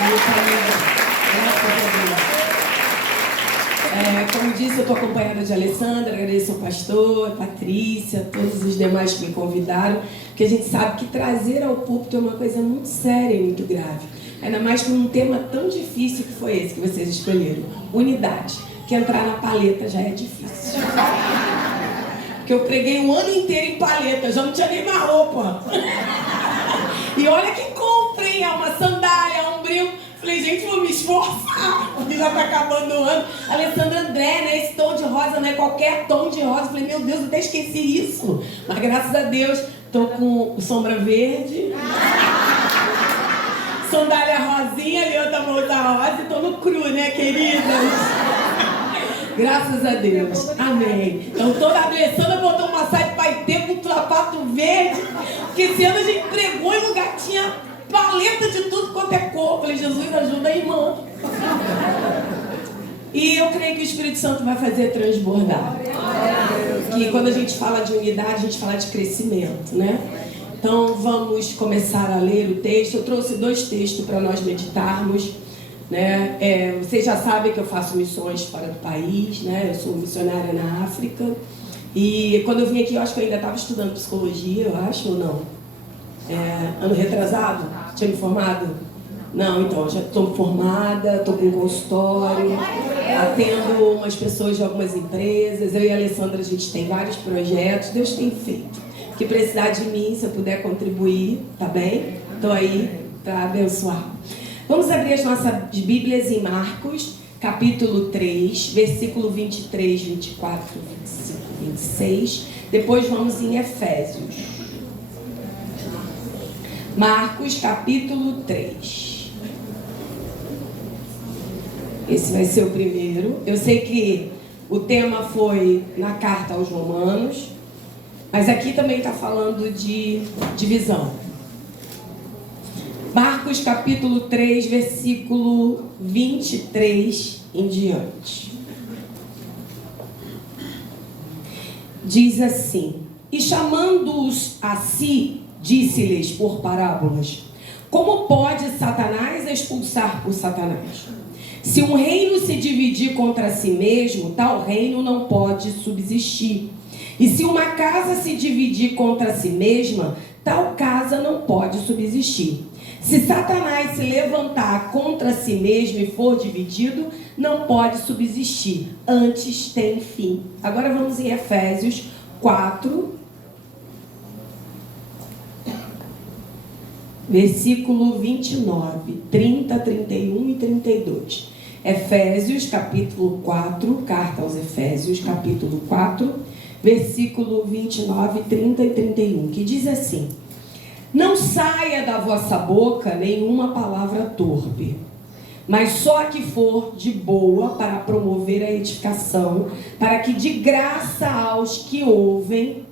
Aí, família, graças a Deus. Como disse, eu estou acompanhada de Alessandra, agradeço ao pastor, a Patrícia, todos os demais que me convidaram, porque a gente sabe que trazer ao púlpito é uma coisa muito séria e muito grave. Ainda mais por um tema tão difícil que foi esse que vocês escolheram, unidade, que entrar na paleta já é difícil. Porque eu preguei o ano inteiro em paleta, já não tinha nem uma roupa. E olha que comprei, uma sandália, um brinco. Falei, gente, vou me esforçar, porque já tá acabando o ano. Alessandra André, né? Esse tom de rosa não é qualquer tom de rosa. Falei, meu Deus, eu até esqueci isso. Mas graças a Deus, tô com sombra verde. Sandália rosinha, ali outra bolsa rosa. E tô no cru, né, queridas? Graças a Deus. Amém. Então toda a Alessandra botou uma saia de paetê com um sapato verde. Porque esse ano a gente pregou em lugar que tinha paleta de tudo quanto é cor. Falei, Jesus, ajuda a irmã. E eu creio que o Espírito Santo vai fazer transbordar. Que quando a gente fala de unidade, a gente fala de crescimento, né? Então vamos começar a ler o texto. Eu trouxe 2 textos para nós meditarmos. Né? Vocês já sabem que eu faço missões fora do país, né? Eu sou missionária na África. E quando eu vim aqui, eu acho que eu ainda estava estudando psicologia, eu acho, ou não? Ano retrasado? Tinha me formado? Não, então, já estou formada, estou com um consultório, atendo umas pessoas de algumas empresas. Eu e a Alessandra, a gente tem vários projetos, Deus tem feito. Que precisar de mim, se eu puder contribuir, tá bem? Estou aí para abençoar. Vamos abrir as nossas Bíblias em Marcos, capítulo 3, versículo 23, 24, 25, 26. Depois vamos em Efésios. Marcos, capítulo 3. Esse vai ser o primeiro. Eu sei que o tema foi na carta aos Romanos, mas aqui também está falando de divisão. Marcos capítulo 3, versículo 23 em diante. Diz assim: E chamando-os a si, disse-lhes por parábolas: Como pode Satanás expulsar por Satanás? Se um reino se dividir contra si mesmo, tal reino não pode subsistir. E se uma casa se dividir contra si mesma, tal casa não pode subsistir. Se Satanás se levantar contra si mesmo e for dividido, não pode subsistir, antes tem fim. Agora vamos em Efésios 4, versículo 29, 30, 31 e 32. Efésios, capítulo 4, carta aos Efésios, capítulo 4, versículo 29, 30 e 31, que diz assim: Não saia da vossa boca nenhuma palavra torpe, mas só a que for de boa para promover a edificação, para que de graça aos que ouvem,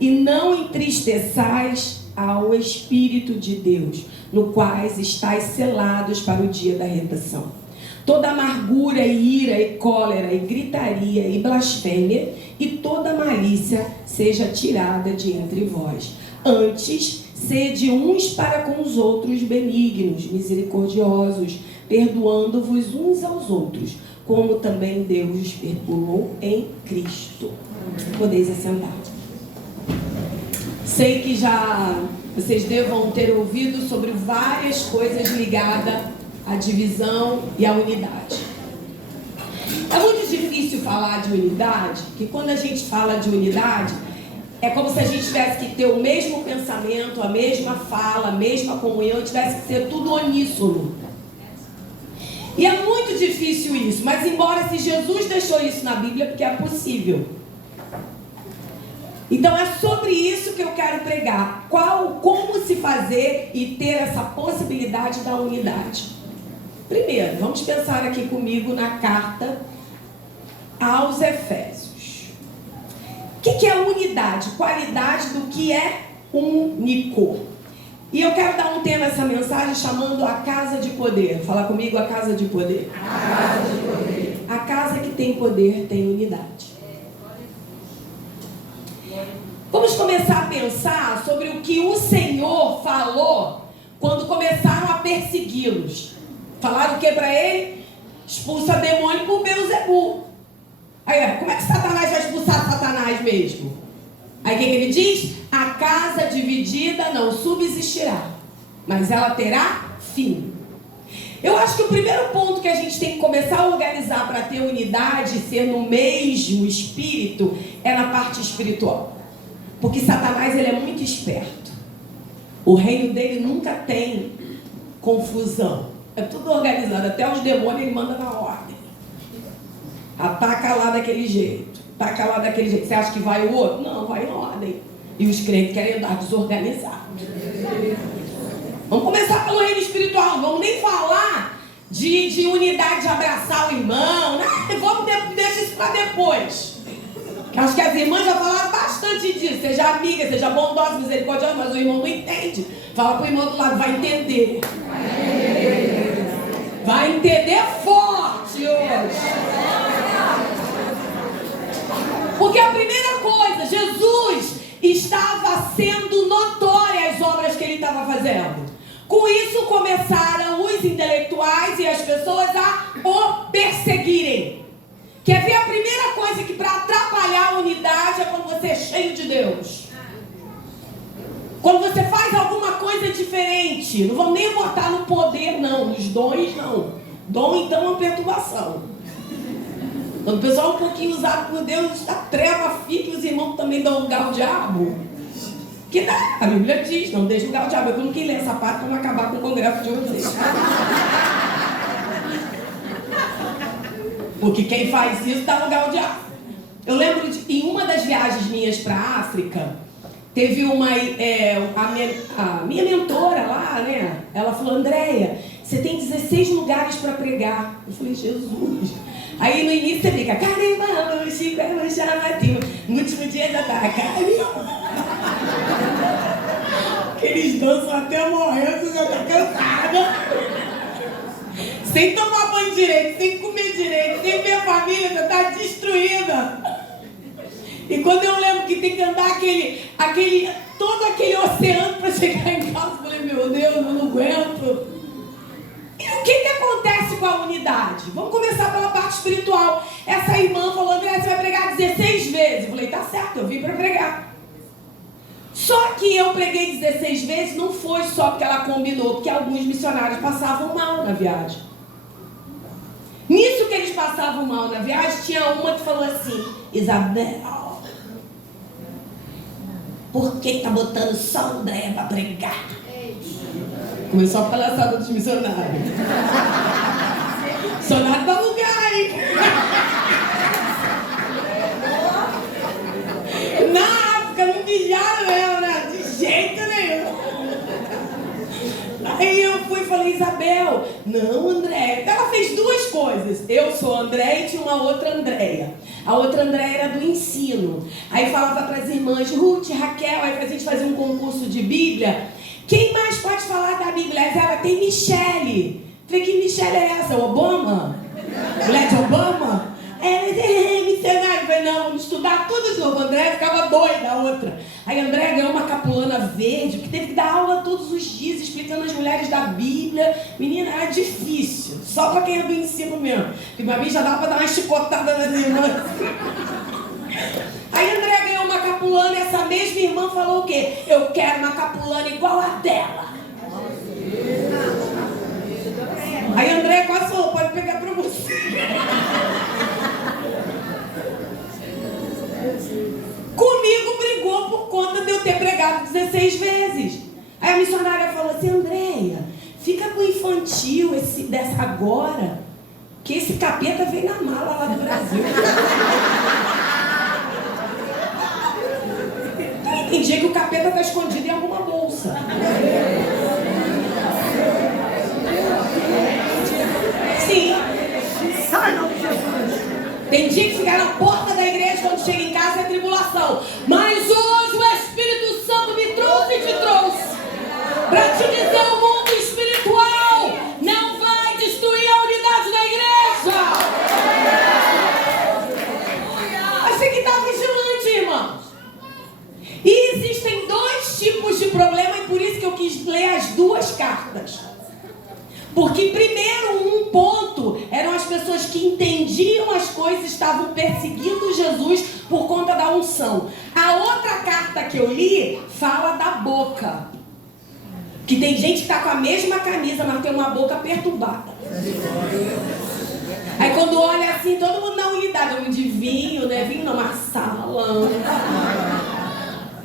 e não entristeçais ao Espírito de Deus, no quais estáis selados para o dia da redenção. Toda amargura, e ira, e cólera, e gritaria, e blasfêmia, e toda malícia seja tirada de entre vós. Antes, sede uns para com os outros benignos, misericordiosos, perdoando-vos uns aos outros, como também Deus os perdoou em Cristo. Podeis assentar. Sei que já vocês devam ter ouvido sobre várias coisas ligadas à divisão e à unidade. É muito difícil falar de unidade, porque quando a gente fala de unidade, é como se a gente tivesse que ter o mesmo pensamento, a mesma fala, a mesma comunhão, tivesse que ser tudo uníssono. E é muito difícil isso, mas embora se Jesus deixou isso na Bíblia, porque é possível. Então é sobre isso que eu quero pregar. Como se fazer e ter essa possibilidade da unidade. Primeiro, vamos pensar aqui comigo na carta aos Efésios. O que é unidade? Qualidade do que é único. E eu quero dar um tema a essa mensagem chamando a casa de poder. Fala comigo, a casa de poder. A casa de poder. A casa que tem poder tem unidade. Vamos começar a pensar sobre o que o Senhor falou quando começaram a persegui-los. Falaram o que para ele? Expulsa demônio por Beelzebu. Aí, como é que Satanás vai expulsar Satanás mesmo? Aí o que ele diz? A casa dividida não subsistirá, mas ela terá fim. Eu acho que o primeiro ponto que a gente tem que começar a organizar para ter unidade, ser no mesmo espírito, é na parte espiritual. Porque Satanás, ele é muito esperto. O reino dele nunca tem confusão. É tudo organizado. Até os demônios ele manda na ordem. Ataca lá daquele jeito. Ataca lá daquele jeito. Você acha que vai o outro? Não, vai em ordem. E os crentes querem andar desorganizados. Vamos começar pelo reino espiritual. Não vamos nem falar de unidade, de abraçar o irmão. Né? Vamos deixar isso para depois. Acho que as irmãs já falaram bastante disso. Seja amiga, seja bondosa, misericordiosa, mas o irmão não entende. Fala para o irmão do lado, vai entender. Vai entender forte hoje. Porque a primeira coisa, Jesus estava sendo notória as obras que ele estava fazendo. Com isso começaram os intelectuais e as pessoas a o perseguirem. Quer ver a primeira coisa que para atrapalhar a unidade é quando você é cheio de Deus. Quando você faz alguma coisa diferente. Não vamos nem botar no poder não, nos dons não. Dom então é uma perturbação. Quando o pessoal é um pouquinho usado por Deus, a treva fica e os irmãos também dão lugar ao diabo. Que não, a Bíblia diz, não deixa lugar ao diabo. Eu não quis ler essa parte para não acabar com o congresso de vocês. Porque quem faz isso dá lugar ao diabo. Eu lembro de, em uma das viagens minhas para a África, teve a minha mentora lá, né? Ela falou, Andréia, você tem 16 lugares para pregar. Eu falei, Jesus. Aí no início você fica, caramba, no último dia já tá, caramba. Eles dançam até morrer, você já tá cansada. Sem tomar banho direito, sem comer direito, sem ver a família, já tá destruída. E quando eu lembro que tem que andar todo aquele oceano para chegar em casa, eu falei, meu Deus, eu não aguento. E o que acontece com a unidade? Vamos começar pela parte espiritual. Essa irmã falou, André, você vai pregar 16 vezes. Eu falei, tá certo, eu vim para pregar. Só que eu preguei 16 vezes, não foi só porque ela combinou, porque alguns missionários passavam mal na viagem. Nisso que eles passavam mal na viagem, tinha uma que falou assim, Isabel, por que tá botando só Andréia para pregar? Começou a palhaçada dos missionários. Missionário dá lugar, hein? Na África não vigiaram ela, né? De jeito nenhum. Aí eu fui e falei, Isabel, não, Andréia. Ela fez duas coisas. Eu sou Andréia e tinha uma outra Andréia. A outra Andréia era do ensino. Aí falava para as irmãs, Ruth, Raquel, aí a gente fazia um concurso de Bíblia. Quem mais pode falar da Bíblia? Ela tem Michele. Falei, que Michele é essa? Obama? Mulher de Obama? Missionário. Falei, não, vamos estudar tudo de novo. A Andréia ficava doida, a outra. Aí a Andréia ganhou uma capulana verde, que teve que dar aula todos os dias, explicando as mulheres da Bíblia. Menina, era difícil. Só para quem é do ensino mesmo. Porque pra mim já dava para dar uma chicotada nas irmãs. Aí a Andréia ganhou uma capulana e essa mesma irmã falou o quê? Eu quero uma capulana igual a dela. Aí a Andréia quase falou, pode pegar para você. Comigo brigou por conta de eu ter pregado 16 vezes. Aí a missionária falou assim, Andréia, fica com o infantil dessa agora, que esse capeta veio na mala lá do Brasil. Tem dia que o capeta está escondido em alguma bolsa. Sim. Tem dia que ficar na porta da igreja quando chega em casa é tribulação. Mas hoje o Espírito Santo me trouxe e te trouxe para te dizer, o mundo espiritual não vai destruir a unidade da igreja. Mas tem que estar vigilante, irmãos. E existem dois tipos de problema e por isso que eu quis ler as duas cartas. Porque primeiro, um ponto, eram as pessoas que entendiam as coisas, estavam perseguindo Jesus por conta da unção. A outra carta que eu li fala da boca. Que tem gente que está com a mesma camisa, mas tem uma boca perturbada. Aí quando olha assim, todo mundo na unidade, um de vinho, né? Vinho não, uma sala.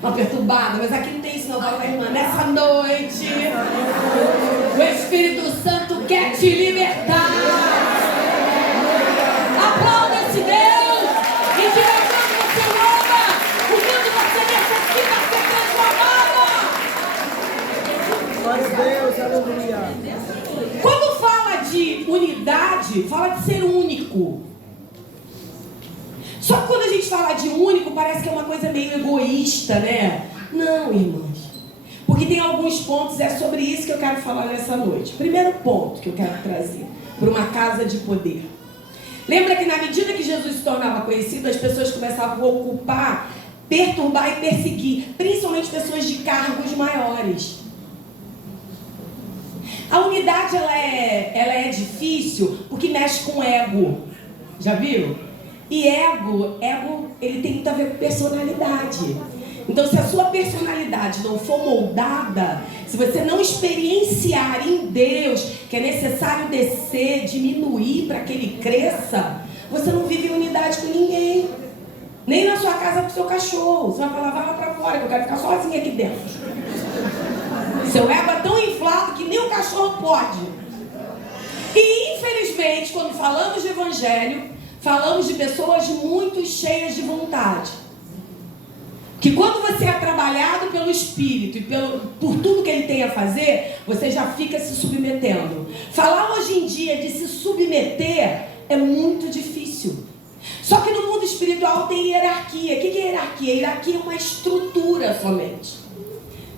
Uma perturbada, mas aqui não tem isso não, vai, irmã. Nessa noite, o Espírito Santo quer te libertar. Aplauda esse Deus e diga quando você louva, o quando você necessita ser transformado. Glória a Deus, aleluia. Quando fala de unidade, fala de ser único. Só que quando a gente fala de único, parece que é uma coisa meio egoísta, né? Não, irmãs. Porque tem alguns pontos, é sobre isso que eu quero falar nessa noite. Primeiro ponto que eu quero trazer para uma casa de poder. Lembra que na medida que Jesus se tornava conhecido, as pessoas começavam a ocupar, perturbar e perseguir, principalmente pessoas de cargos maiores. A unidade, ela é difícil porque mexe com ego. Já viu? E ego, ele tem muito a ver com personalidade. Então, se a sua personalidade não for moldada, se você não experienciar em Deus que é necessário descer, diminuir para que Ele cresça, você não vive em unidade com ninguém. Nem na sua casa com o seu cachorro. Você vai falar, vai lá para fora, que eu quero ficar sozinha aqui dentro. Seu ego é tão inflado que nem o cachorro pode. E, infelizmente, quando falamos de evangelho, falamos de pessoas muito cheias de vontade. Que quando você é trabalhado pelo Espírito e por tudo que Ele tem a fazer, você já fica se submetendo. Falar hoje em dia de se submeter é muito difícil. Só que no mundo espiritual tem hierarquia. O que é hierarquia? Hierarquia é uma estrutura somente.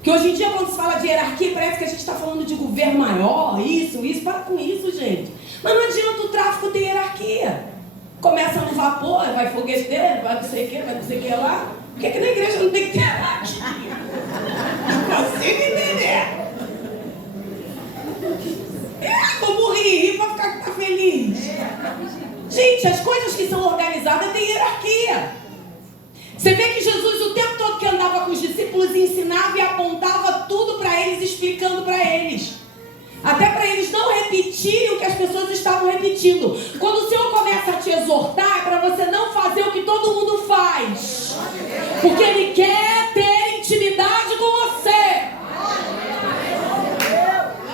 Que hoje em dia, quando se fala de hierarquia, parece que a gente está falando de governo maior, isso. Para com isso, gente. Mas não adianta, o tráfico ter hierarquia. Começa no vapor, vai fogueteiro, vai não sei o que, vai não sei o que lá. Por que na igreja não tem que ter hierarquia? Não consigo entender. Vamos rir para ficar feliz. Gente, as coisas que são organizadas têm hierarquia. Você vê que Jesus, o tempo todo que andava com os discípulos, ensinava e apontava tudo para eles, explicando para eles. Até para eles não repetirem o que as pessoas estavam repetindo. Quando o Senhor começa a te exortar, é para você não fazer o que todo mundo faz. Porque Ele quer ter intimidade com você.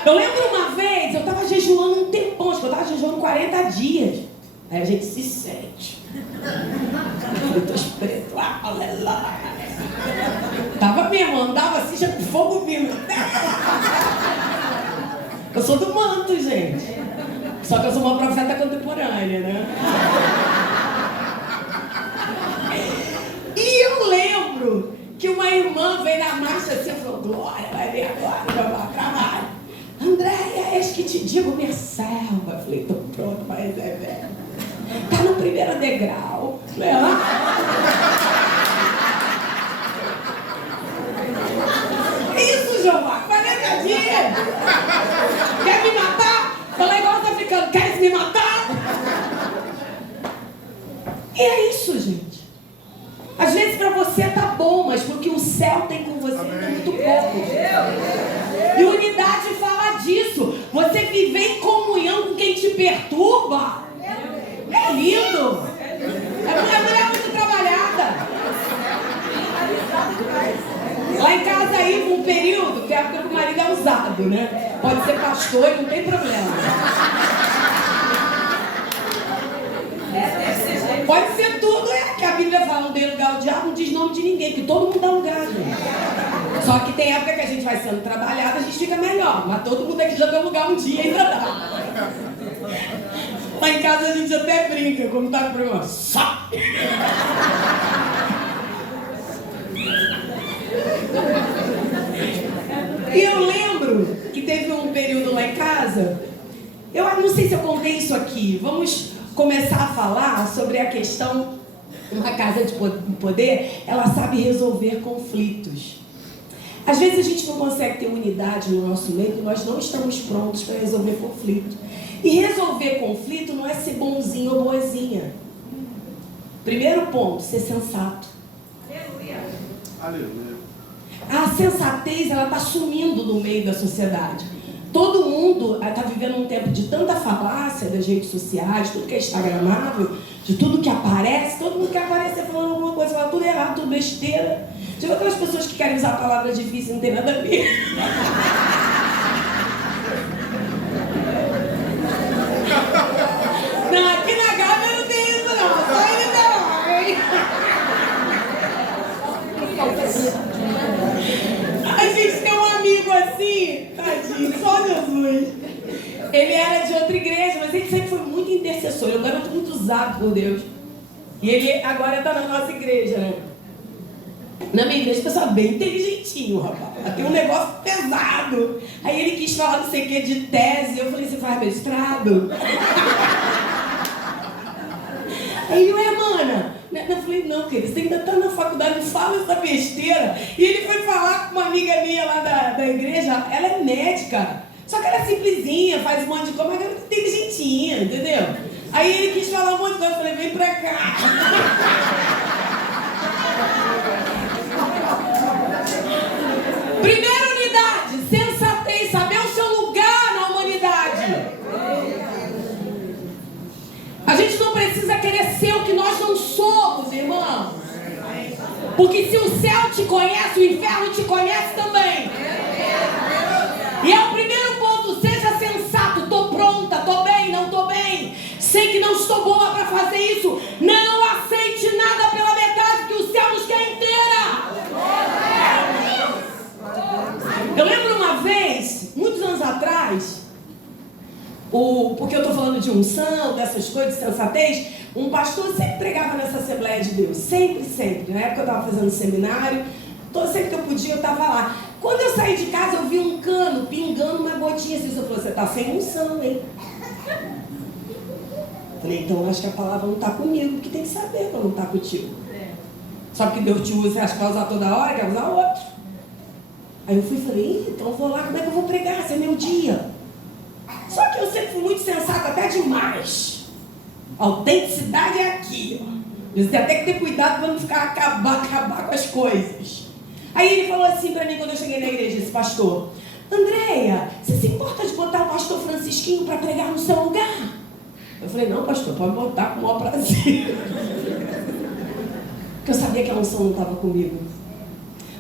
Eu lembro uma vez, eu estava jejuando um tempão, acho que eu estava jejuando 40 dias. Aí a gente se sente. Fruto espiritual, aleluia. Tava mesmo, andava assim, já com fogo vindo. Eu sou do manto, gente. Só que eu sou uma profeta contemporânea, né? E eu lembro que uma irmã veio na marcha assim e falou, Glória, vai ver agora, vai lá, trabalho. Andréia, eis que te digo, minha serva. Eu falei, tô pronto para receber. Tá no primeiro degrau. Isso, Jeová, 40 dias. Quer me matar? Fala igual tá ficando, quer me matar? E é isso, gente. Às vezes pra você tá bom, mas porque o céu tem com você é muito pouco. E unidade fala disso. Você viver em comunhão com quem te perturba. É lindo. É mulher muito trabalhada. Lá em casa aí, um período, que é a época que o marido é usado, né? Pode ser pastor e não tem problema. Pode ser tudo, que a Bíblia fala, não dê lugar ao diabo, não diz nome de ninguém, porque todo mundo dá lugar, gente. Só que tem época que a gente vai sendo trabalhado, a gente fica melhor, mas todo mundo aqui já deu lugar um dia, ainda dá. Lá em casa a gente até brinca, como tá no programa. Só! E eu lembro que teve um período lá em casa, eu não sei se eu contei isso aqui, vamos começar a falar sobre a questão, uma casa de poder, ela sabe resolver conflitos. Às vezes a gente não consegue ter unidade no nosso meio porque nós não estamos prontos para resolver conflito. E resolver conflito não é ser bonzinho ou boazinha. Primeiro ponto, ser sensato. Aleluia. Aleluia. A sensatez, ela está sumindo no meio da sociedade. Todo mundo está vivendo um tempo de tanta falácia das redes sociais, tudo que é instagramável, de tudo que aparece, todo mundo quer aparecer falando alguma coisa, fala tudo errado, tudo besteira. Já viu aquelas pessoas que querem usar palavras difíceis e não tem nada a ver? Não, aqui na Gávea não tem isso não, só ele não. A gente tem um amigo assim, tadinho, só Jesus. Ele era de outra igreja, mas ele sempre foi muito intercessor, ele é um garoto muito usado por Deus. E ele agora está na nossa igreja, né? Na minha igreja, o pessoal é bem inteligentinho, rapaz. Tem um negócio pesado. Aí ele quis falar não sei o que de tese. Eu falei, você faz mestrado? Aí ele, ué, mana? Eu falei, não, querido, você ainda está na faculdade, não fala essa besteira. E ele foi falar com uma amiga minha lá da igreja, ela é médica. Só que ela é simplesinha, faz um monte de coisa, mas ela é inteligentinha, entendeu? Aí ele quis falar um monte de coisa, eu falei, vem pra cá. Primeira unidade, sensatez, saber o seu lugar na humanidade. A gente não precisa querer ser o que nós não somos, irmão. Porque se o céu te conhece, o inferno te conhece também. E é o primeiro ponto, seja sensato. Tô pronta, tô bem, não tô bem. Sei que não estou boa para fazer isso. Não aceite nada pela metade, que o céu nos quer inteira. Eu lembro uma vez, muitos anos atrás, porque eu estou falando de unção, dessas coisas, de sensatez, um pastor sempre pregava nessa Assembleia de Deus, sempre, sempre. Na época eu estava fazendo seminário, sempre que eu podia eu estava lá. Quando eu saí de casa eu vi um cano pingando uma gotinha assim, eu falei, você está sem unção, hein? Falei, então eu acho que a palavra não está comigo, porque tem que saber que ela não está contigo. Só porque Deus te usa, você acha que vai usar toda hora, quer usar outro. Aí eu fui e falei, então eu vou lá, como é que eu vou pregar? Esse é meu dia. Só que eu sempre fui muito sensata, até demais. A autenticidade é aqui, ó. Você tem até que ter cuidado para não ficar acabar com as coisas. Aí ele falou assim para mim quando eu cheguei na igreja, esse pastor, Andréia, você se importa de botar o pastor Francisquinho para pregar no seu lugar? Eu falei, não, pastor, pode botar com o maior prazer. Porque eu sabia que a unção não estava comigo.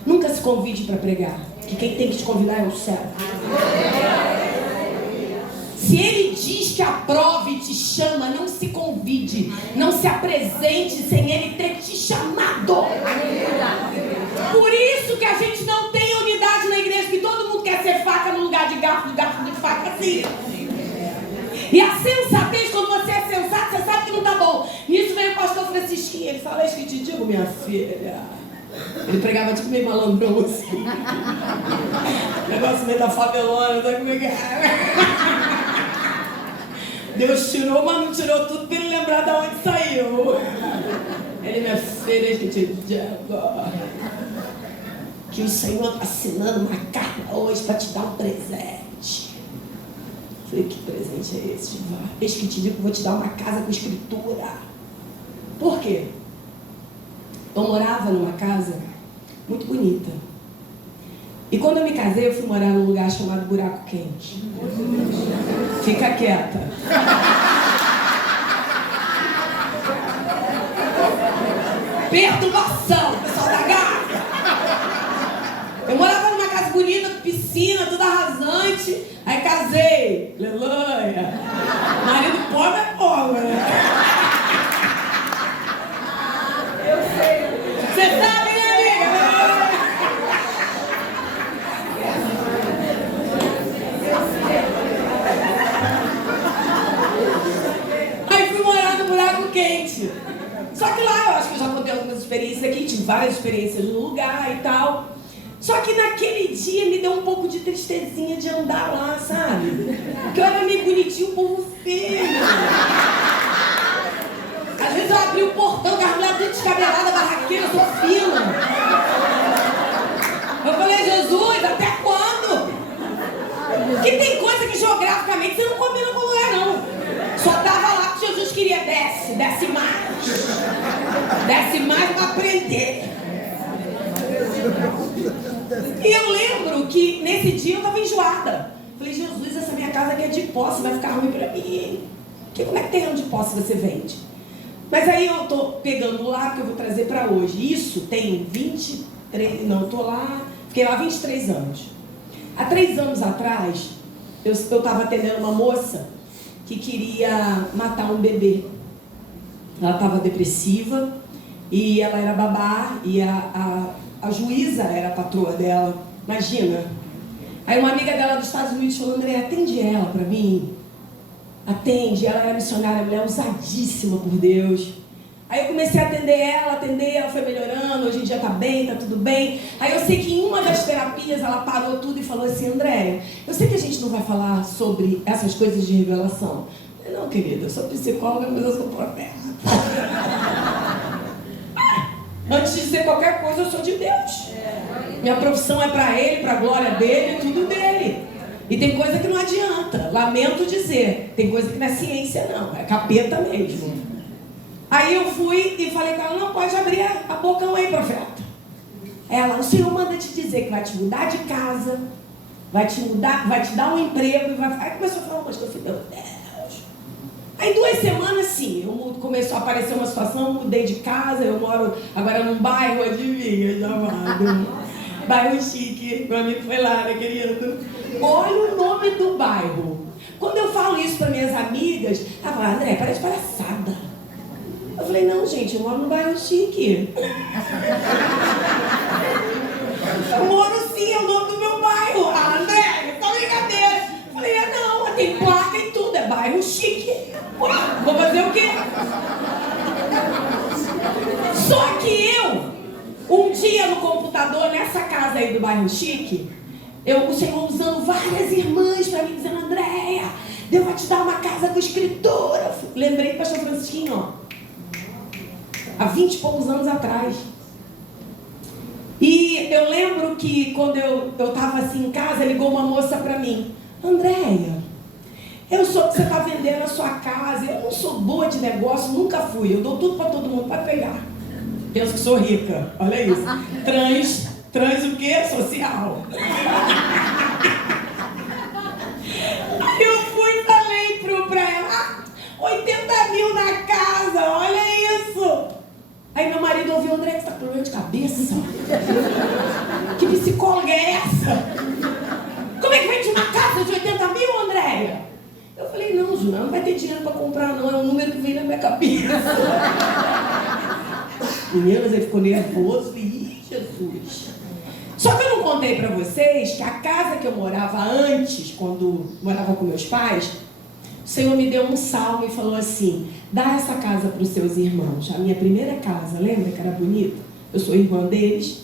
Nunca se convide para pregar, que quem tem que te convidar é o céu. Se ele diz que aprova e te chama, não se convide, não se apresente sem ele ter te chamado. Por isso que a gente não tem unidade na igreja, que todo mundo quer ser faca no lugar de garfo de faca assim. E a sensatez, quando você é sensato, você sabe que não tá bom. Nisso veio o pastor Francisquinho, ele fala, isso que te digo, minha filha. Ele pregava tipo meio malandrão assim. Negócio meio da favelona, sabe como é que é? Deus tirou, mas não tirou tudo para ele lembrar de onde saiu. Ele, minha filha, que te digo, que o Senhor está assinando uma carta hoje para te dar um presente. Falei, que presente é esse, Jeová? Eis que te digo que vou te dar uma casa com escritura. Por quê? Eu morava numa casa muito bonita. E quando eu me casei, eu fui morar num lugar chamado Buraco Quente. Fica quieta. Perturbação, pessoal da Gávea. Eu morava numa casa bonita, com piscina, tudo arrasante. Aí casei. Aleluia. Marido pobre é pobre, né? Eu sei. Você sabe, né, amiga? Aí fui morar no Buraco Quente. Só que lá eu acho que eu já contei algumas experiências aqui, tive várias experiências no lugar e tal. Só que naquele dia me deu um pouco de tristezinha de andar lá, sabe? Porque eu era meio bonitinho, um povo feio. Às vezes eu abri o portão, com as mulheres tudo descabelada, barraqueira, eu sou fina. Eu falei, falei, Jesus, até quando? Porque tem coisa que geograficamente você não combina com o lugar, não. Só tava lá que Jesus queria, desce mais. Desce mais pra aprender. E eu lembro que nesse dia eu tava enjoada. Falei, Jesus, essa minha casa aqui é de posse, vai ficar ruim pra mim. Como é que terreno de posse você vende? Mas aí eu tô pegando lá que eu vou trazer pra hoje. Isso tem 23... Não, tô lá... Fiquei lá 23 anos. Há 3 anos atrás, eu tava atendendo uma moça que queria matar um bebê. Ela estava depressiva e ela era babá e a juíza era a patroa dela. Imagina. Aí uma amiga dela dos Estados Unidos falou, André, atende ela pra mim. Atende. Ela era missionária, mulher usadíssima por Deus. Aí eu comecei a atender ela foi melhorando, hoje em dia tá bem, tá tudo bem. Aí eu sei que em uma das terapias ela parou tudo e falou assim, André, eu sei que a gente não vai falar sobre essas coisas de revelação. Eu falei, não, querida, eu sou psicóloga, mas eu sou profeta. Antes de ser qualquer coisa, eu sou de Deus. Minha profissão é para Ele, para a glória dEle, tudo dEle. E tem coisa que não adianta, lamento dizer, tem coisa que não é ciência não, é capeta mesmo. Aí eu fui e falei com ela, não, pode abrir a bocão aí, profeta. Ela, o Senhor manda te dizer que vai te mudar de casa, vai te dar um emprego, e vai... Aí começou a falar umas coisas, eu falei, meu Deus. Aí 2 semanas, sim, começou a aparecer uma situação, mudei de casa, eu moro agora num bairro, adivinha, chamado bairro chique, meu amigo foi lá, né, querido? Olha o nome do bairro. Quando eu falo isso para minhas amigas, ela fala, André, parece palhaçada. Eu falei, não, gente, eu moro no bairro chique. Eu moro sim, é o nome do meu bairro. Ah, André, tá brincadeira. Eu falei, não, tem placa e tudo, é bairro chique. Ué, vou fazer o quê? Só que um dia no computador, nessa casa aí do bairro chique, o Senhor usando várias irmãs para mim, dizendo, Andréia, Deus vai te dar uma casa com escritura. Lembrei do pastor Francisquinho, ó. Há 20 e poucos anos atrás. E eu lembro que quando eu estava assim em casa, ligou uma moça para mim. Andréia, eu soube que você está vendendo a sua casa. Eu não sou boa de negócio, nunca fui. Eu dou tudo para todo mundo para pegar. Penso que sou rica. Olha isso. Trans o quê? Social. Aí eu fui e falei para ela, 80 mil na casa, olha isso. Aí meu marido ouviu, André, você tá com problema de cabeça? Que psicóloga é essa? Como é que vende uma casa de 80 mil, Andréia? Eu falei, não, Júlia, não vai ter dinheiro para comprar, não. É um número que vem na minha cabeça. Meninas, ele ficou nervoso e Jesus. Só que eu não contei para vocês que a casa que eu morava antes, quando morava com meus pais, o Senhor me deu um salmo e falou assim, dá essa casa para os seus irmãos. A minha primeira casa, lembra que era bonita? Eu sou irmã deles.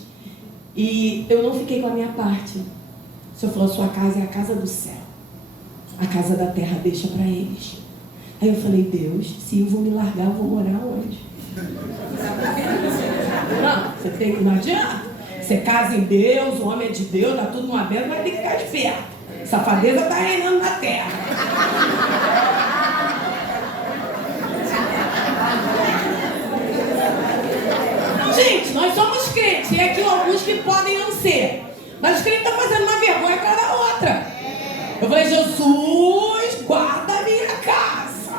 E eu não fiquei com a minha parte. O Senhor falou, sua casa é a casa do céu. A casa da terra deixa para eles. Aí eu falei, Deus, se eu vou me largar, eu vou morar onde? Não, você tem que, não adianta. Você casa em Deus, o homem é de Deus, tá tudo numa bela, mas tem que ficar de perto. Safadeza tá reinando na terra. Gente, nós somos crentes, tem aqui alguns que podem não ser. Mas os crentes estão fazendo uma vergonha atrás da outra. Eu falei, Jesus, guarda a minha casa.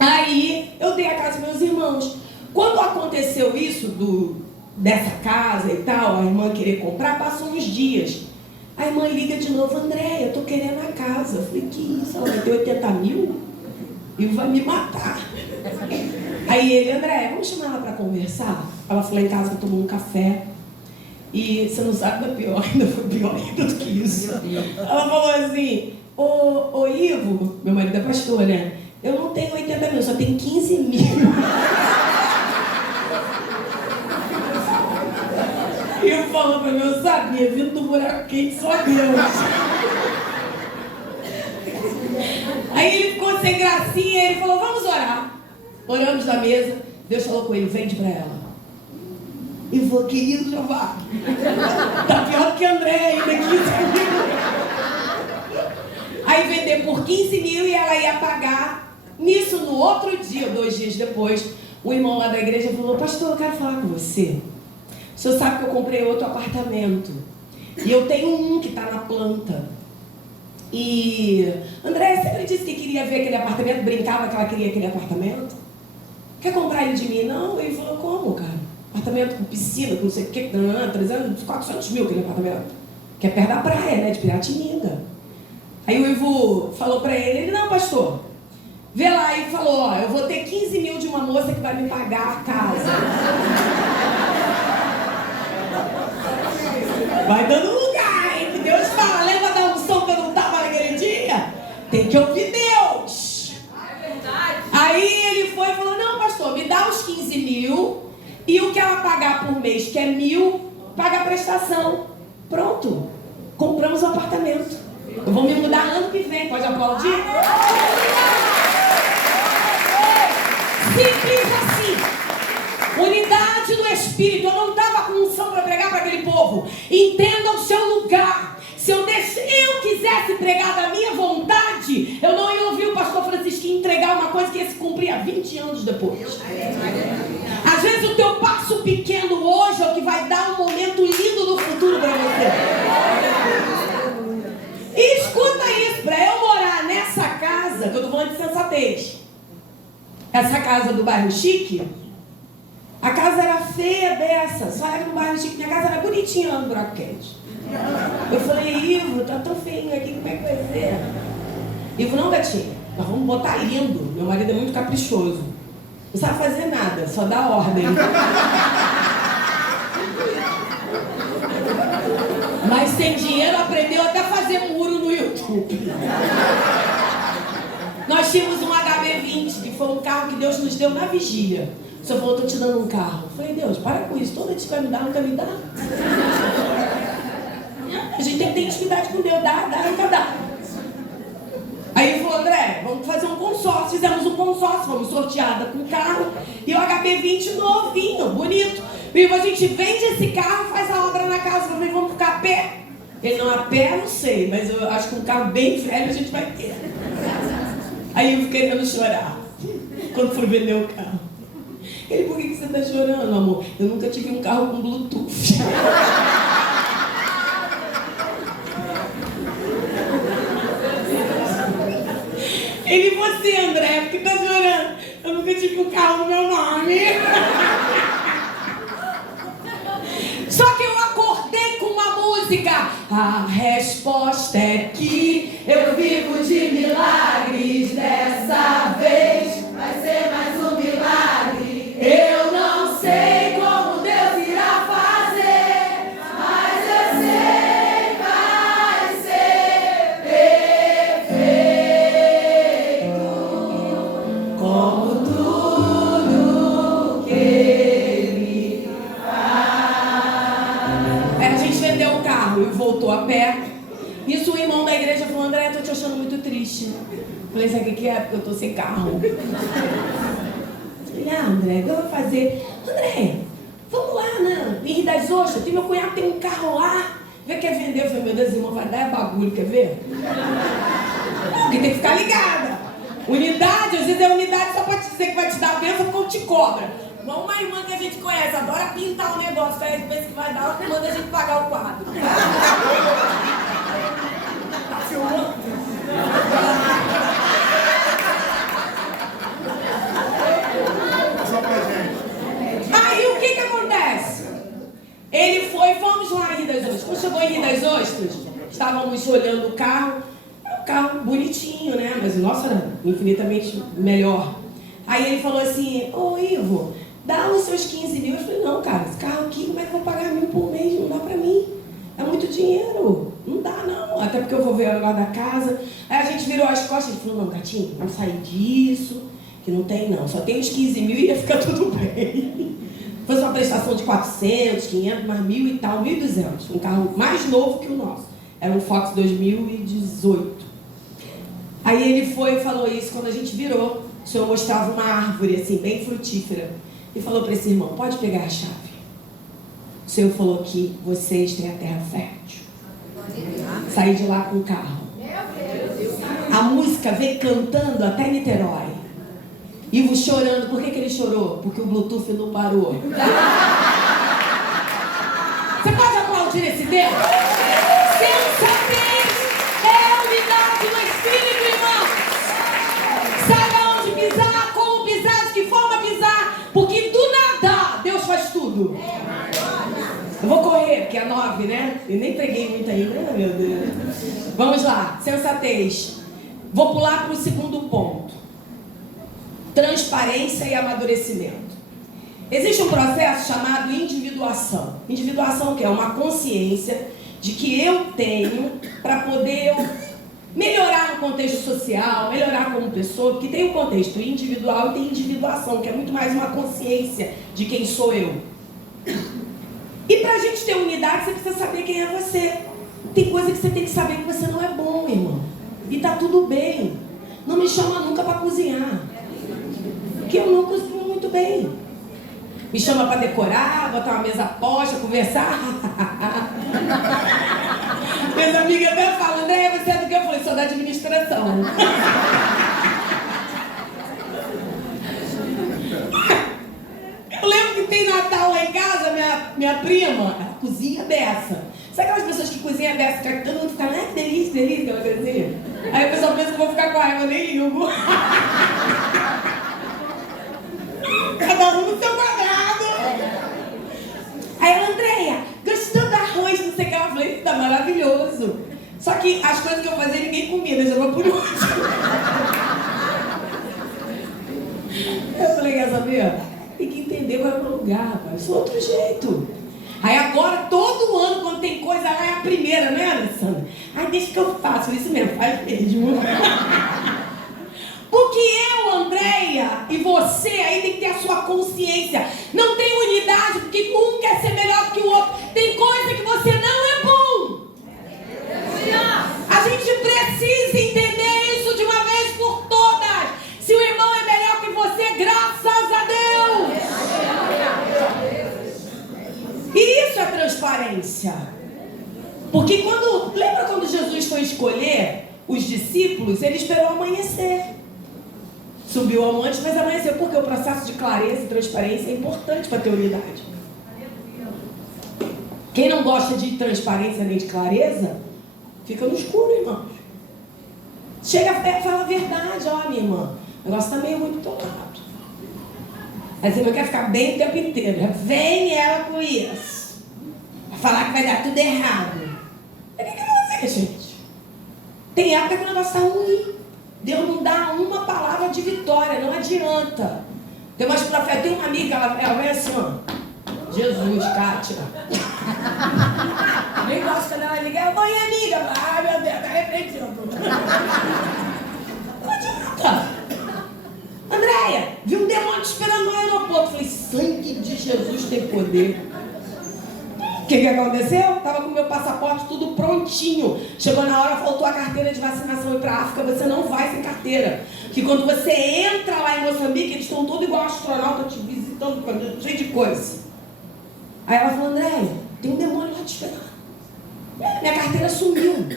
Aí eu dei a casa aos meus irmãos. Quando aconteceu isso dessa casa e tal, a irmã querer comprar, passou uns dias. A irmã liga de novo, André, eu tô querendo a casa. Eu falei, que isso? Ela vai ter 80 mil? E vai me matar. Aí ele, André, vamos chamar ela para conversar? Ela foi lá em casa, tomou um café. E você não sabe da pior, ainda foi pior ainda do que isso. Ela falou assim, ô Ivo, meu marido é pastor, né? Eu não tenho 80 mil, só tenho 15 mil. E eu falando pra mim, eu sabia, vindo do buraco quente, só Deus. Aí ele ficou sem gracinha, ele falou, vamos orar. Oramos na mesa, Deus falou com ele, vende pra ela. E falou, querido Jeová, tá pior do que André ainda, 15 mil. Aí vender por 15 mil e ela ia pagar. Nisso, no outro dia, 2 dias depois, o irmão lá da igreja falou, pastor, eu quero falar com você. O senhor sabe que eu comprei outro apartamento. E eu tenho um que está na planta. E André sempre disse que queria ver aquele apartamento, brincava que ela queria aquele apartamento. Quer comprar ele de mim? Não. Ele falou, como, cara? Apartamento com piscina, com não sei o que, 300, 400 mil aquele apartamento. Que é perto da praia, né? De Piratininga. Aí o Ivo falou pra ele, não, pastor, vê lá. E falou, ó, eu vou ter 15 mil de uma moça que vai me pagar a casa. Vai dando lugar, hein? Que Deus fala, lembra da unção que eu não estava naquele dia? Tem que ouvir Deus. É verdade. Aí ele foi e falou, não, pastor, me dá os 15 mil e o que ela pagar por mês, que é 1.000, paga a prestação. Pronto, compramos o apartamento. Eu vou me mudar ano que vem, pode aplaudir? Simples assim. Unidade do Espírito. Eu não estava com unção para pregar para aquele povo. Entenda o seu lugar. Se eu quisesse pregar da minha vontade, eu não ia ouvir o pastor Francisco entregar uma coisa que ia se cumprir há 20 anos depois. Às vezes o teu passo pequeno hoje é o que vai dar um momento lindo do futuro para você. E escuta isso, para eu morar nessa casa, que eu estou falando de sensatez, essa casa do bairro chique, a casa era feia dessa, só era no bairro chique, minha casa era bonitinha lá no Buraco Quente. Eu falei, Ivo, tá tão feinho aqui, como é que vai ser? Ivo, não, gatinho, nós vamos botar lindo, meu marido é muito caprichoso, não sabe fazer nada, só dá ordem. Mas sem dinheiro aprendeu até a fazer muro no YouTube. Nós tínhamos um HB20, que foi um carro que Deus nos deu na vigília. O senhor falou, estou te dando um carro. Eu falei, Deus, para com isso, toda vez que vai me dar, nunca me dá. A gente tem que ter intimidade com Deus, dá, nunca dá. Aí ele falou, André, vamos fazer um consórcio. Fizemos um consórcio, fomos sorteada com o carro. E o HB20 novinho, bonito. E a gente vende esse carro e faz a obra na casa. Eu falei, vamos ficar a pé? Ele, não, a pé eu não sei, mas eu acho que um carro bem velho a gente vai ter. Aí eu fiquei querendo chorar quando fui vender o carro. Ele, por que você está chorando, amor? Eu nunca tive um carro com Bluetooth. Ele, você, André, por que está chorando? Eu nunca tive um carro no meu nome. Só que eu acordei com uma música. A resposta é que eu vivo de milagres. Dessa vez vai ser mais um milagre. Eu não sei como Deus irá fazer, mas eu sei que vai ser perfeito, como tudo que Ele faz. A gente vendeu o carro e voltou a pé. Isso o irmão da igreja falou, André, eu tô te achando muito triste. Falei, sabe o que é? Porque eu tô sem carro. Falei, André, o que eu vou fazer? André, vamos lá, né? Em Rio das Ostras, meu cunhado tem um carro lá. Vê que quer vender. Eu falei, meu Deus, irmão, vai dar bagulho, quer ver? Porque tem que ficar ligada. Unidade, às vezes é unidade só pra te dizer que vai te dar a bênção porque te cobra. Igual uma irmã que a gente conhece, adora pintar um negócio, aí pensa que vai dar, ela manda a gente pagar o quadro. Tá filmando? Aí o que acontece? Ele foi, fomos lá em Rio das Ostras. Quando chegou em Rio das Ostras, estávamos olhando o carro. É um carro bonitinho, né? Mas o nosso era infinitamente melhor. Aí ele falou assim, ô Ivo, dá os seus 15 mil. Eu falei, não, cara, esse carro aqui, como é que eu vou pagar 1.000 por mês? Não dá pra mim. É muito dinheiro. Não dá, não. Até porque eu vou ver o negócio da casa. Aí a gente virou as costas e falou, não, gatinho, vamos sair disso. Que não tem, não. Só tem os 15 mil e ia ficar tudo bem. Foi uma prestação de 400, 500, mais 1.000 e tal, 1.200. Um carro mais novo que o nosso. Era um Fox 2018. Aí ele foi e falou isso quando a gente virou. O senhor mostrava uma árvore, assim, bem frutífera. E falou para esse irmão, pode pegar a chave. O Senhor falou que vocês têm a terra fértil. Saí de lá com o carro. A música veio cantando até Niterói. Ivo chorando. Por que ele chorou? Porque o Bluetooth não parou. Você pode aplaudir esse Deus? Sensatez é a unidade do Espírito, irmãos. Saiba onde pisar, como pisar, de que forma pisar. Porque do nada Deus faz tudo. Eu vou correr, porque é 9, né? Eu nem preguei muito ainda, meu Deus. Vamos lá, sensatez. Vou pular para o segundo ponto. Transparência e amadurecimento. Existe um processo chamado individuação. Individuação que é uma consciência de que eu tenho para poder melhorar no contexto social, melhorar como pessoa, porque tem o contexto individual e tem individuação, que é muito mais uma consciência de quem sou eu. E para a gente ter unidade, você precisa saber quem é você. Tem coisa que você tem que saber que você não é bom, irmão. E tá tudo bem. Não me chama nunca para cozinhar, porque eu não cozinho muito bem. Me chama para decorar, botar uma mesa posta, conversar. Meus amigos até falam, né? Você é do que? Eu falei, sou da administração. Eu lembro que tem Natal lá em casa, minha prima, ela cozinha dessa. Sabe aquelas pessoas que cozinham dessa, que todo mundo fica, que delícia, delícia, aquela coisinha? Aí o pessoal pensa que eu vou ficar com raiva, eu nem ligo. Cada um no seu quadrado. Aí ela, Andréia, gostou do arroz, não sei o que. Ela falou, tá maravilhoso. Só que as coisas que eu fazia ninguém comia, jogou por último. Eu falei, quer saber? Tem que entender qual é o meu lugar, rapaz. Isso é outro jeito. Aí agora, todo ano, quando tem coisa lá, é a primeira, né, Alessandra? Aí deixa que eu faço. Isso mesmo, faz mesmo. Porque eu, Andréia, e você aí tem que ter a sua consciência. Não tem unidade, porque um quer ser melhor do que o outro. Tem coisa que você não é bom. A gente precisa entender isso de uma vez por todas. Se o irmão é melhor que você, graças a Deus. E isso é transparência. Porque lembra quando Jesus foi escolher os discípulos? Ele esperou amanhecer. Subiu ao monte, mas amanheceu. Porque o processo de clareza e transparência é importante para ter unidade. Quem não gosta de transparência nem de clareza, fica no escuro, irmãos. Chega perto e fala a verdade. Ó, minha irmã, o negócio está meio ruim do teu lado. Aí você não quer ficar bem o tempo inteiro. Vem ela com isso. Vai falar que vai dar tudo errado. O que ela vai fazer, gente? Tem época que o negócio está ruim. Deus não dá uma palavra de vitória, não adianta. Tem umas profetas, tem uma amiga, ela vem assim, ó. Jesus, Kátia. Nem gosta quando ela liga, mãe, amiga. Ai, meu Deus, tá arrependido. Não adianta. Andréia, vi um demônio esperando no aeroporto. Falei, sangue de Jesus tem poder. O que aconteceu? Estava com o meu passaporte tudo prontinho. Chegou na hora, faltou a carteira de vacinação. E para a África você não vai sem carteira. Porque quando você entra lá em Moçambique, eles estão todos igual astronauta te visitando, cheio de coisa. Aí ela falou, Andréia, tem um demônio lá te esperando. Minha carteira sumiu.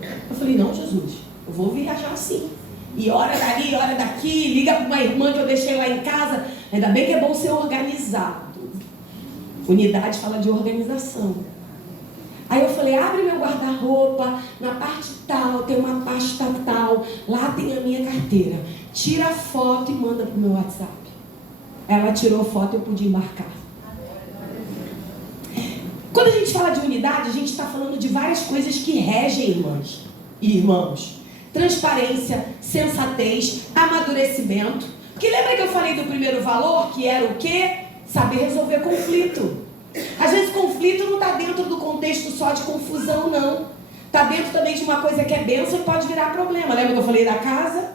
Eu falei, não, Jesus, eu vou viajar assim. E hora dali, hora daqui, liga para uma irmã que eu deixei lá em casa. Ainda bem que é bom ser organizado. Unidade fala de organização. Aí eu falei, abre meu guarda-roupa, na parte tal, tem uma pasta tal, lá tem a minha carteira. Tira a foto e manda pro meu WhatsApp. Ela tirou foto e eu pude embarcar. Quando a gente fala de unidade, a gente está falando de várias coisas que regem, irmãs e irmãos. Transparência, sensatez, amadurecimento. Porque lembra que eu falei do primeiro valor, que era o quê? Saber resolver conflito. Às vezes conflito não está dentro do contexto só de confusão, não. Está dentro também de uma coisa que é bênção e pode virar problema. Lembra que eu falei da casa?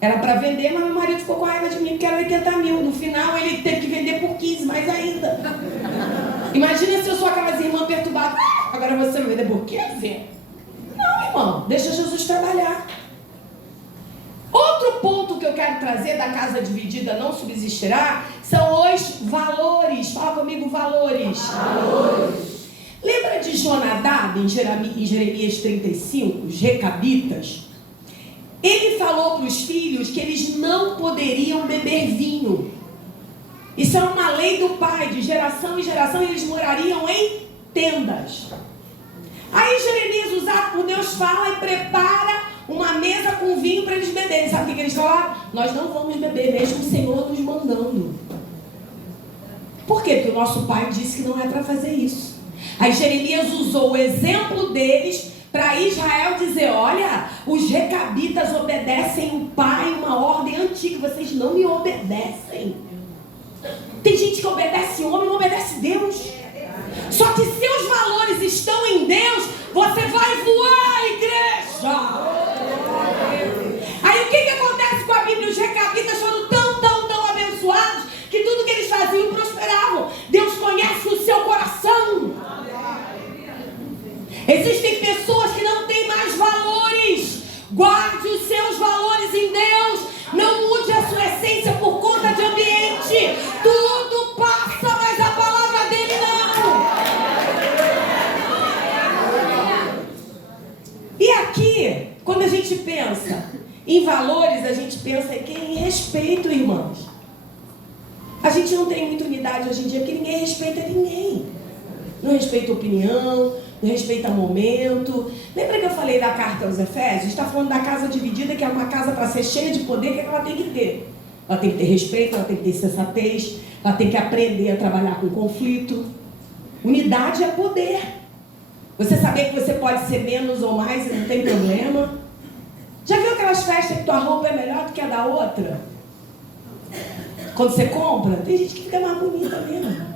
Era para vender, mas meu marido ficou com raiva de mim porque era 80 mil. No final ele teve que vender por 15, mais ainda. Imagina se eu sou aquelas irmãs perturbadas. Agora você vai vender por 15? Não, irmão. Deixa Jesus trabalhar. Outro ponto que eu quero quero trazer da casa dividida não subsistirá são os valores. Fala comigo, valores. Valores. Lembra de Jonadab em Jeremias 35, os recabitas? Ele falou para os filhos que eles não poderiam beber vinho. Isso é uma lei do pai, de geração em geração, eles morariam em tendas. Aí Jeremias, usado por Deus, fala e prepara uma mesa com vinho para eles beberem. Sabe o que eles falaram? Nós não vamos beber, mesmo o Senhor nos mandando. Por quê? Porque o nosso pai disse que não é para fazer isso. Aí Jeremias usou o exemplo deles para Israel dizer, olha, os recabitas obedecem o pai, uma ordem antiga, vocês não me obedecem. Tem gente que obedece homem, não obedece Deus. Só que seus valores estão em Deus, você vai voar, igreja. Aí o que acontece com a Bíblia? Os recabitas foram tão abençoados que tudo que eles faziam prosperavam. Deus conhece o seu coração. Existem pessoas que não têm mais valores. Guarde os seus valores em Deus. Não mude a sua essência por conta de ambiente. Tudo passa, mas a palavra dele não. E aqui, quando a gente pensa em valores, a gente pensa em respeito, irmãos. A gente não tem muita unidade hoje em dia, porque ninguém respeita ninguém. Não respeita opinião, não respeita momento. Lembra que eu falei da carta aos Efésios? Está falando da casa dividida, que é uma casa para ser cheia de poder, o que ela tem que ter? Ela tem que ter respeito, ela tem que ter sensatez, ela tem que aprender a trabalhar com conflito. Unidade é poder. Você saber que você pode ser menos ou mais e não tem problema. Já viu aquelas festas que tua roupa é melhor do que a da outra? Quando você compra, tem gente que fica mais bonita mesmo.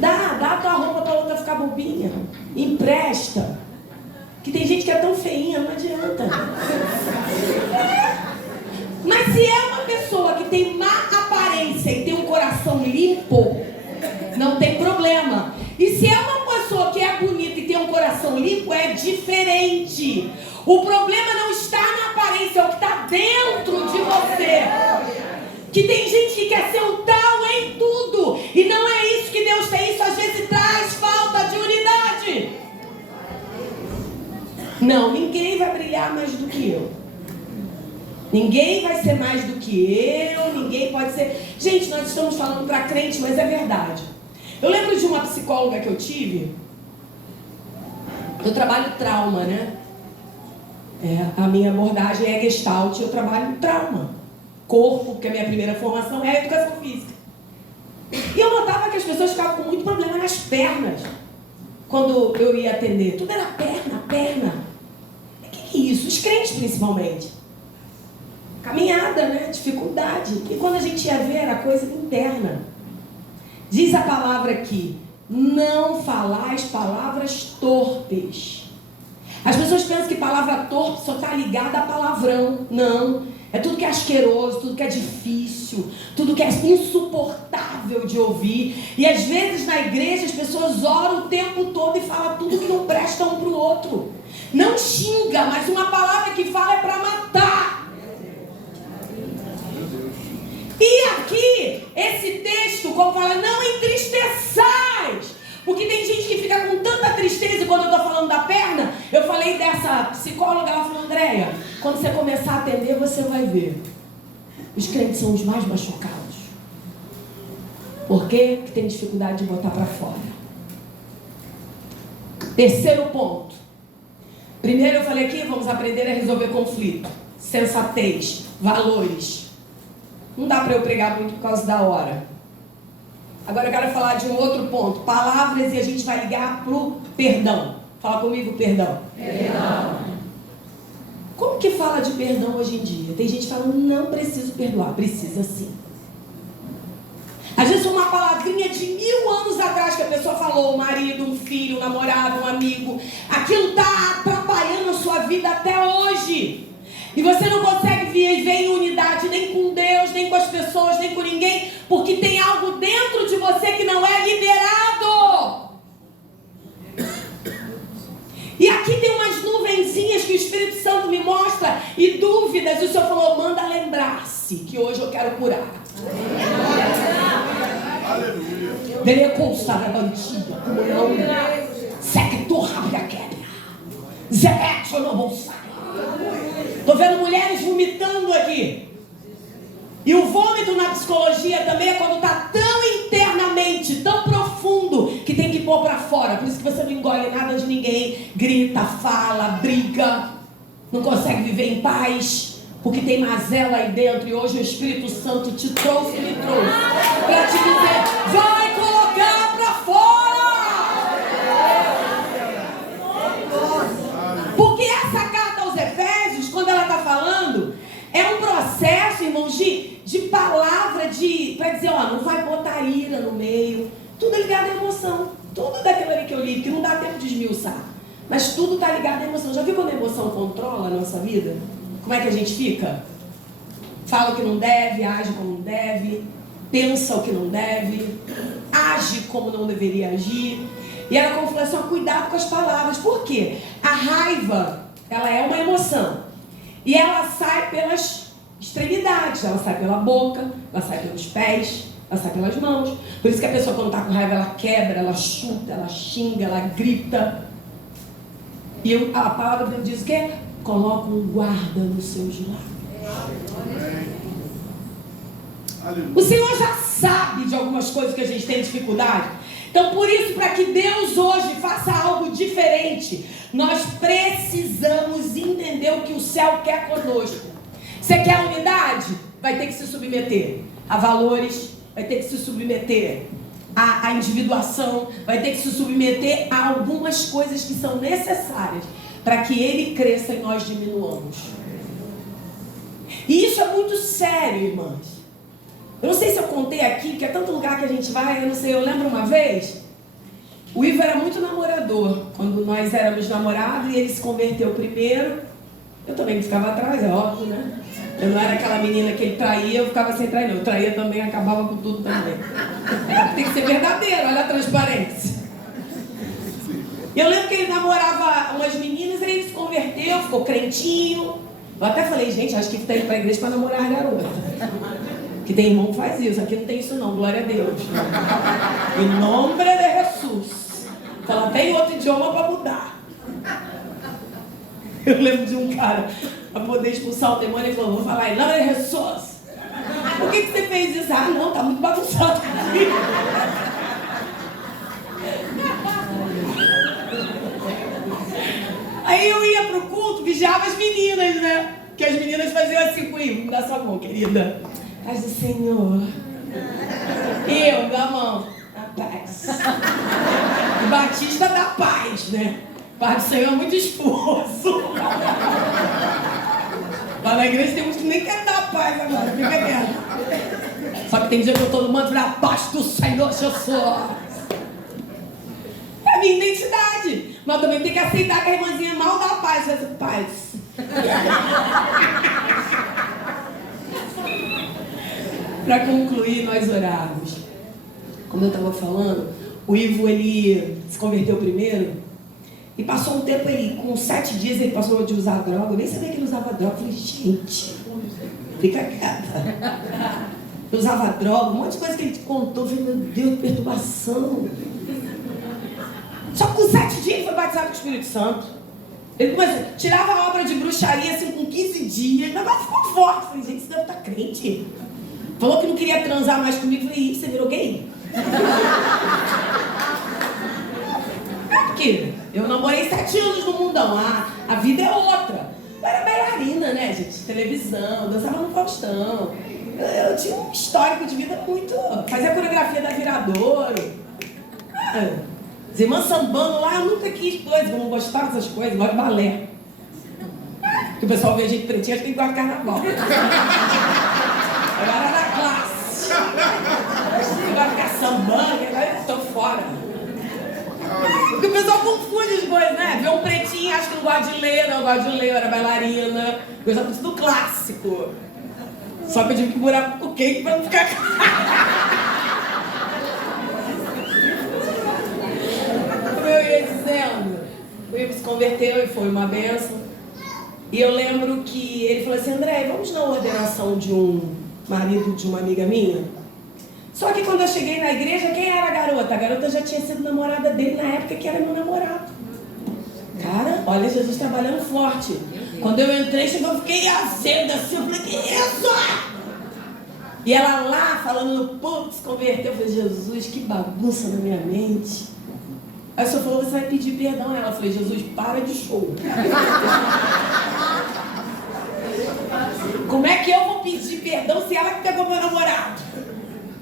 Dá a tua roupa para a outra ficar bobinha. Empresta. Que tem gente que é tão feinha, não adianta. Mas se é uma pessoa que tem má aparência e tem um coração limpo, não tem problema. E se é uma pessoa que é bonita e tem um coração limpo, é diferente. O problema não está na aparência, é o que está dentro de você. Que tem gente que quer ser um tal em tudo. E não é isso que Deus tem. Isso às vezes traz falta de unidade. Não, ninguém vai brilhar mais do que eu. Ninguém vai ser mais do que eu. Ninguém pode ser... Gente, nós estamos falando para crente, mas é verdade. Eu lembro de uma psicóloga que eu tive. Eu trabalho trauma, né? A minha abordagem é Gestalt. Eu trabalho trauma. Corpo, porque a minha primeira formação é a educação física. E eu notava que as pessoas ficavam com muito problema nas pernas quando eu ia atender. Tudo era perna. O que é isso? Os crentes principalmente. Caminhada, né? Dificuldade. E quando a gente ia ver, era coisa interna. Diz a palavra aqui, não falais palavras torpes. As pessoas pensam que palavra torpe só está ligada a palavrão. Não. É tudo que é asqueroso, tudo que é difícil, tudo que é insuportável de ouvir. E às vezes na igreja as pessoas oram o tempo todo e falam tudo que não presta um para o outro. Não xinga, mas uma palavra que fala é para matar. E aqui, esse texto, como fala, não entristeçais. Porque tem gente que fica com tanta tristeza. E quando eu estou falando da perna, eu falei dessa psicóloga, ela falou, Andréia, quando você começar a atender, você vai ver. Os crentes são os mais machucados. Por quê? Porque tem dificuldade de botar para fora. Terceiro ponto. Primeiro eu falei aqui, vamos aprender a resolver conflito. Sensatez, valores. Não dá para eu pregar muito por causa da hora. Agora eu quero falar de um outro ponto. Palavras, e a gente vai ligar para o perdão. Fala comigo, perdão. Perdão. Como que fala de perdão hoje em dia? Tem gente falando, não preciso perdoar. Precisa sim. Às vezes uma palavrinha de 1000 anos atrás que a pessoa falou, um marido, um filho, um namorado, um amigo. Aquilo está atrapalhando a sua vida até hoje. E você não consegue viver em unidade nem com Deus, nem com as pessoas, nem com ninguém, porque tem algo dentro de você que não é liberado. E aqui tem umas nuvenzinhas que o Espírito Santo me mostra, e dúvidas, e o Senhor falou, manda curasse, que hoje eu quero curar. Aleluia. Deleconstar a bandiga, comunhão, sector rápida quebra, zerete ou não bolsa. Estou vendo mulheres vomitando aqui. E o vômito na psicologia também é quando está tão internamente, tão profundo, que tem que pôr para fora. Por isso que você não engole nada de ninguém, grita, fala, briga, não consegue viver em paz, porque tem mazela aí dentro. E hoje o Espírito Santo te trouxe e me trouxe para te dizer: vai colocar para fora. Porque essa carta aos Efésios, quando ela está falando, é um processo, irmãos, de palavra, para dizer, ó, não vai botar ira no meio. Tudo é ligado à emoção. Tudo daquilo ali que eu li, que não dá tempo de esmiuçar. Mas tudo está ligado à emoção. Já viu quando a emoção controla a nossa vida? Como é que a gente fica? Fala o que não deve, age como não deve, pensa o que não deve, age como não deveria agir. E ela falou assim, ó, cuidado com as palavras. Por quê? A raiva, ela é uma emoção. E ela sai pelas extremidades, ela sai pela boca, ela sai pelos pés, ela sai pelas mãos. Por isso que a pessoa, quando está com raiva, ela quebra, ela chuta, ela xinga, ela grita. E a palavra de Deus diz o quê? Coloca um guarda nos seus lábios. O Senhor já sabe de algumas coisas que a gente tem dificuldade. Então, por isso, para que Deus hoje faça algo diferente, nós precisamos entender o que o céu quer conosco. Você quer unidade? Vai ter que se submeter a valores, vai ter que se submeter à individuação, vai ter que se submeter a algumas coisas que são necessárias para que Ele cresça e nós diminuamos. E isso é muito sério, irmãs. Eu não sei se eu contei aqui, porque é tanto lugar que a gente vai, eu não sei, eu lembro uma vez, o Ivo era muito namorador, quando nós éramos namorados e ele se converteu primeiro, eu também ficava atrás, é óbvio, né? Eu não era aquela menina que ele traía, eu ficava sem trair, não. Eu traía também, acabava com tudo também. Tem que ser verdadeiro, olha a transparência. E eu lembro que ele namorava umas meninas, aí ele se converteu, ficou crentinho. Eu até falei, gente, acho que está indo para a igreja para namorar a garota. Que tem irmão que faz isso, aqui não tem isso não, glória a Deus. Em nome de Jesus. Ela tem outro idioma para mudar. Eu lembro de um cara, para poder expulsar o demônio, ele falou, vou falar em nome de Jesus. Por que você fez isso? Ah, não, tá muito bagunçado aqui. Aí eu ia pro culto, vigiava as meninas, né? Que as meninas faziam assim comigo, me dá sua mão, querida. Paz do Senhor. Eu, da mão, a paz. O Batista da paz, né? Paz do Senhor é muito esforço. Lá na igreja tem uns que nem querem dar paz agora, fica quieto. Só que tem dia que eu tô no manto e a paz do Senhor Jesus. É a minha identidade. Mas também tem que aceitar que a irmãzinha mal dá paz. Faz paz. Para concluir, nós orarmos. Como eu estava falando, o Ivo, ele se converteu primeiro. E passou um tempo, ele, com 7 dias, ele passou de usar droga. Eu nem sabia que ele usava droga. Eu falei, gente, fica quieta. Ele usava droga, um monte de coisa que ele te contou. Eu falei, meu Deus, que perturbação. Só que com 7 dias ele foi batizado com o Espírito Santo. Ele começou, tirava a obra de bruxaria assim com 15 dias. O negócio ficou forte. Eu falei, gente, você deve estar crente. Falou que não queria transar mais comigo. Eu falei, você virou gay? Por quê? Eu namorei 7 anos no mundão. A vida é outra. Eu era bailarina, né, gente? Televisão, dançava no Faustão. Eu tinha um histórico de vida muito... Fazia a coreografia da Viradouro. As irmãs sambando lá, eu nunca quis coisas. Eu não gostava dessas coisas, gosto de balé. Porque o pessoal vê a gente pretinha, acho que tem que gostar de carnaval. Agora era classe. Agora ficar sambando, agora eu estou fora. Porque o pessoal confunde as coisas, né? Vê um pretinho, acha que não gosta de ler, não gosta de ler, eu era bailarina. Gostava tudo clássico. Só que eu tive que murar o cake pra não ficar... Como eu ia dizendo, o Ivo se converteu e foi uma bênção. E eu lembro que ele falou assim: André, vamos na ordenação de um marido de uma amiga minha? Só que quando eu cheguei na igreja, quem era a garota? A garota já tinha sido namorada dele na época que era meu namorado. Cara, olha Jesus trabalhando forte. Quando eu entrei, eu fiquei azeda assim, eu falei: que isso? E ela lá, falando no público, se converteu. Eu falei: Jesus, que bagunça na minha mente. Aí o senhor falou: você vai pedir perdão. Ela falou: Jesus, para de show. Como é que eu vou pedir perdão se ela que pegou meu namorado?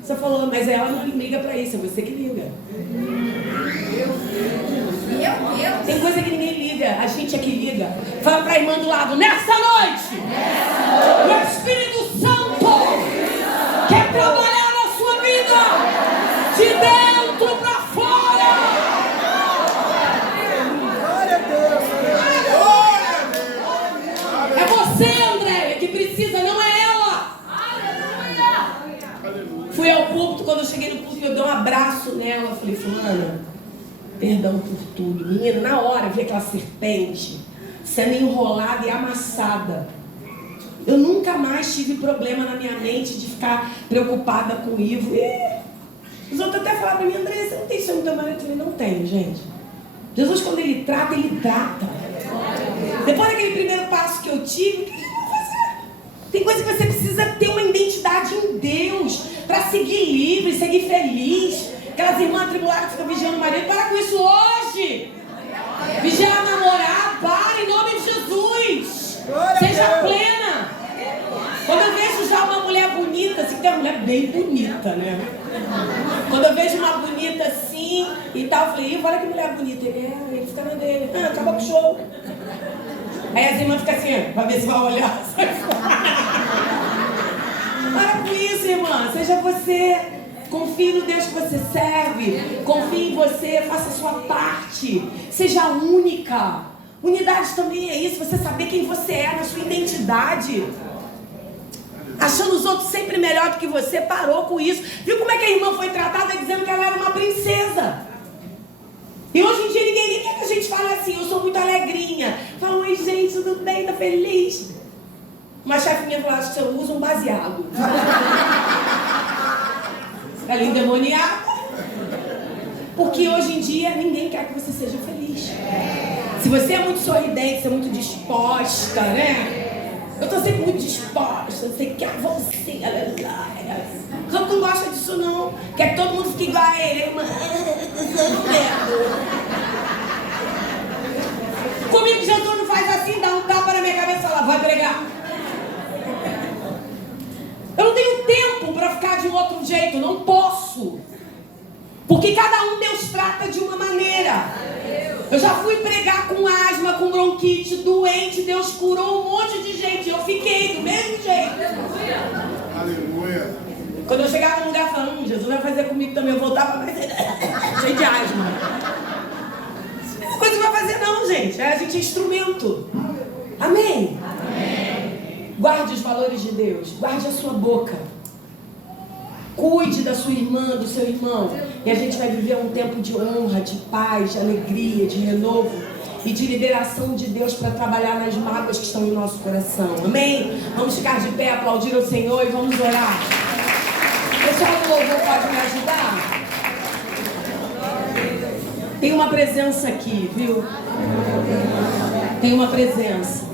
Você falou: mas ela não liga pra isso, é você que liga. Tem coisa que ninguém liga, a gente é que liga. Fala pra irmã do lado: nessa noite, o Espírito Santo quer trabalhar na sua vida, de dentro pra fora. Glória a Deus. É você, Andréia, que precisa, não é ela. Fui ao púlpito, quando eu cheguei no púlpito, eu dei um abraço nela. Falei: fulana, perdão por tudo. Menina, na hora eu vi aquela serpente sendo enrolada e amassada. Eu nunca mais tive problema na minha mente de ficar preocupada com o Ivo. E os outros até falaram pra mim: André, você não tem ciúme do teu marido? Eu falei: não tenho, gente. Jesus, quando ele trata, ele trata. Depois daquele primeiro passo que eu tive, o que eu vou fazer? Tem coisa que você precisa ter uma identidade em Deus para seguir livre, seguir feliz. Aquelas irmãs atribuladas que ficam vigiando o marido, para com isso hoje. Vigiar a namorar, para, em nome de Jesus. Seja plena. Quando eu vejo já uma mulher bonita, assim, que tem uma mulher bem bonita, né? Quando eu vejo uma bonita assim e tal, eu falei: olha que mulher bonita. Ele fica na dele. Acabou com o show. Aí as irmãs ficam assim, pra ver se vai olhar. Para com isso, irmã. Seja você. Confie no Deus que você serve. Confie em você. Faça a sua parte. Seja única. Unidade também é isso. Você saber quem você é, na sua identidade. Achando os outros sempre melhor do que você. Parou com isso. Viu como é que a irmã foi tratada? Dizendo que ela era uma princesa. E hoje em dia ninguém nem quer que a gente fale assim: eu sou muito alegrinha. Fala: oi gente, tudo bem? Tá feliz? Uma chefe minha falou: acho que você usa um baseado. Ela é endemoniada. Porque hoje em dia ninguém quer que você seja feliz. Se você é muito sorridente, você é muito disposta, né? Eu tô sempre muito disposta, você quer você, aleluia. Os outros não gostam disso não. Quer que todo mundo fique igual a ele. Comigo Jesus não faz assim, dá um tapa na minha cabeça e fala: vai pregar. Eu não tenho tempo para ficar de um outro jeito, não posso. Porque cada um Deus trata de uma maneira. Eu já fui pregar com asma, com bronquite, doente, Deus curou um monte de gente. Eu fiquei do mesmo jeito. Aleluia. Quando eu chegava num lugar falando: Jesus vai fazer comigo também, eu voltava mais cheio de asma. Não é uma coisa que vai fazer não, gente. A gente é instrumento. Amém? Amém. Guarde os valores de Deus. Guarde a sua boca. Cuide da sua irmã, do seu irmão. E a gente vai viver um tempo de honra, de paz, de alegria, de renovo e de liberação de Deus para trabalhar nas mágoas que estão em nosso coração. Amém? Vamos ficar de pé, aplaudir ao Senhor e vamos orar. O pessoal do louvor pode me ajudar? Tem uma presença aqui, viu? Tem uma presença.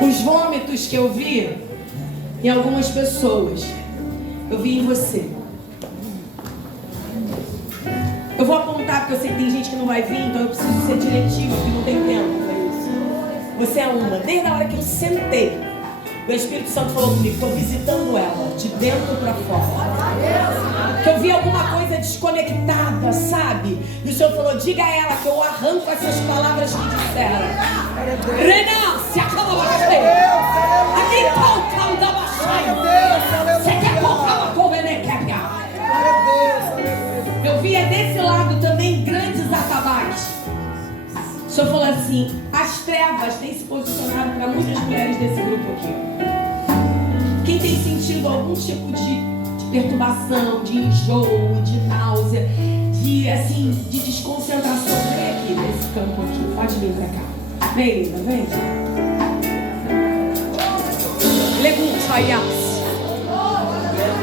Os vômitos que eu vi em algumas pessoas, eu vi em você. Eu vou apontar porque eu sei que tem gente que não vai vir, então eu preciso ser diretivo, porque não tem tempo para isso. Você é uma. Desde a hora que eu sentei, o Espírito Santo falou comigo: estou visitando ela, de dentro para fora. Que eu vi alguma coisa desconectada, sabe? E o Senhor falou: diga a ela que eu arranco essas palavras que disseram. Renasce, acaba baixei. Aqui toca o da baixei. Você quer colocar uma covenequebia? Eu vi desse lado também grandes atabaques. O Senhor falou assim: as trevas têm se posicionado para muitas mulheres desse grupo aqui. Quem tem sentido algum tipo de perturbação, de enjoo, de náusea, de desconcentração, vem aqui. aqui, desse campo aqui. Pode vir pra cá. Vem, linda, vem.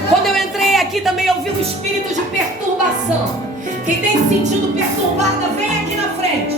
Quando eu entrei aqui também eu vi um espírito de perturbação. Quem tem se sentido perturbada, vem aqui na frente.